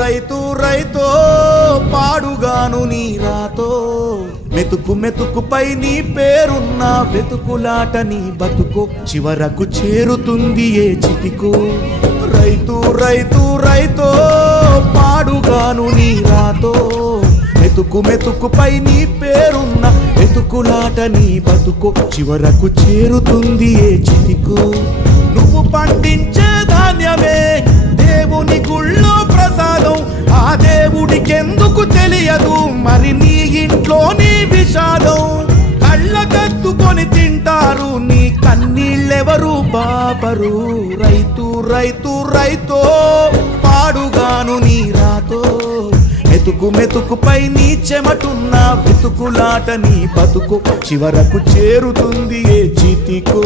రైతు రైతో పాడుగాను నీ రాతో మెతుకు మెతుకుపై నీ పేరున్న వెతుకులాట నీ బతుకు చివరకు చేరుతుంది ఏ చితికో రైతు రైతు రైతో పాడుగాను నీ రాతో మెతుకు మెతుకుపై నీ పేరున్న వెతుకులాట నీ బతుకు చివరకు చేరుతుంది ఏ చితికో నువ్వు పండించే ధాన్యమే దేవుని గుళ్ళో ప్రసాదం ఆ దేవుడికెందుకు తెలియదు మరి నీ ఇంట్లో నీ విషాదం కళ్ళకత్తుకొని తింటారు నీ కన్నీళ్ళెవరు పాపరు రైతు రైతు రైతో పాడుగాను నీ రాతో మెతుకు మెతుకుపై నీ చెమటున్న వెతుకులాట నీ బతుకు చివరకు చేరుతుంది ఏ చితికో